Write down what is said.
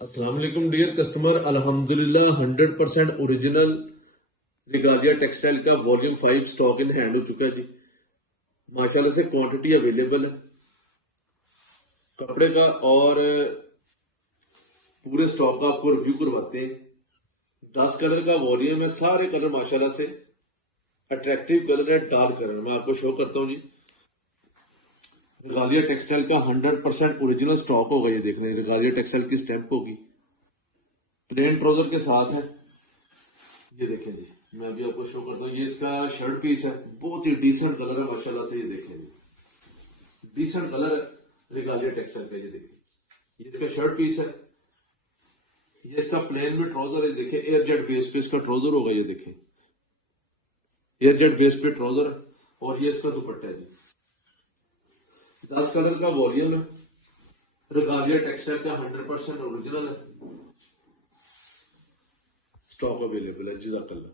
السلام علیکم dear customer, الحمدللہ 100% اوریجنل ریگالیا ٹیکسٹائل کا والیوم 5 سٹاک ان ہینڈ ہو چکا ہے جی. ماشاءاللہ سے کوانٹٹی اویلیبل ہے کپڑے کا، اور پورے سٹاک کا آپ کو ریویو کرواتے ہیں. 10 کلر کا والیوم ہے، سارے کلر ماشاءاللہ سے اٹریکٹیو کلر ہے، ڈارک کلر میں آپ کو شو کرتا ہوں جی. ریگالیا ٹیکسٹائل کا 100% اوریجنل سٹاک ہوگا. یہ دیکھ رہے ہیں ریگالیا ٹیکسٹائل کی سٹیمپ ہوگی، پلین ٹراؤزر کے ساتھ ہے. یہ دیکھیں جی، میں ابھی آپ کو شو کرتا ہوں. یہ اس کا شرٹ پیس ہے، بہت ہی ڈیسنٹ کلر ہے ماشاءاللہ سے. یہ دیکھیں جی، ڈیسنٹ کلر ہے ریگالیا ٹیکسٹائل کا. یہ دیکھیں، یہ اس کا شرٹ پیس ہے. یہ اس کا پلین میں ٹراؤزر ہے. دیکھیں ایئر جیٹ بیس پہ اس کا ٹراؤزر ہوگا. یہ دیکھیں ایئر جیٹ بیس پہ ٹراؤزر ہے، اور یہ اس کا دوپٹہ ہے جی. 10 کلر کا والیوم ہے، ریگالیا ٹیکسٹائل کا 100% اوریجنل ہے. سٹاک اویلیبل ہے. جزاک اللہ.